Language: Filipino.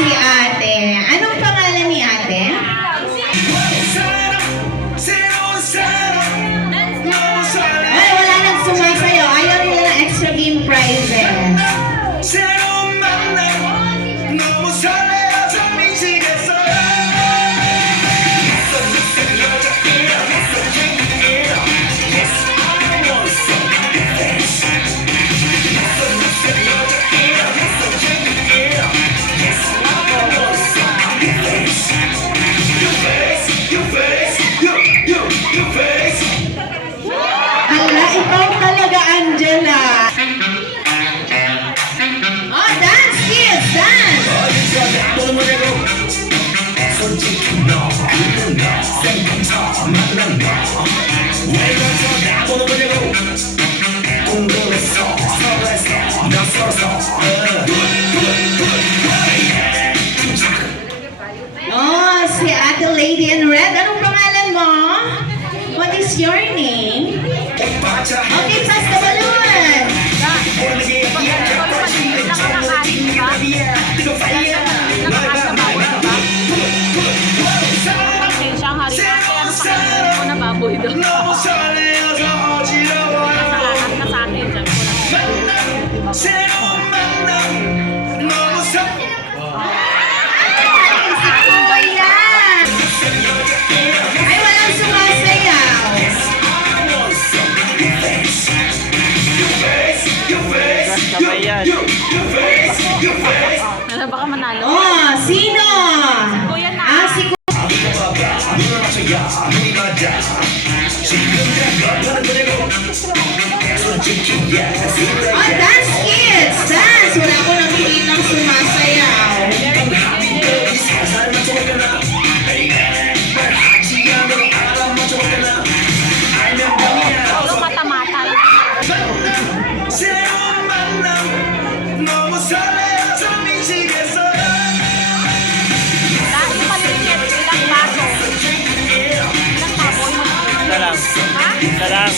si ate. Anong pangalan ni ate? Ay, wala nang sumasayo. Ayaw nila ng extra game prizes. Hala, ikaw talaga, Angela. Oh, dance, kids, dance. Oh, si Ate Lady in Red. Anong pangalan mo? What is your name? Okay, pass the balloon. Baboy doon. Nakahanap na sa akin. Ay, walang sumasayaw. Ano baka manalo? Oh, sino? Kuya na. Ah, si Oh, dance, kids! Dance! Wala ko nakikitang sumasayaw. Puro mata-mata. Dahil maliliit, ilang baso. Ilang baboy. Isa lang. Ha? Isa lang.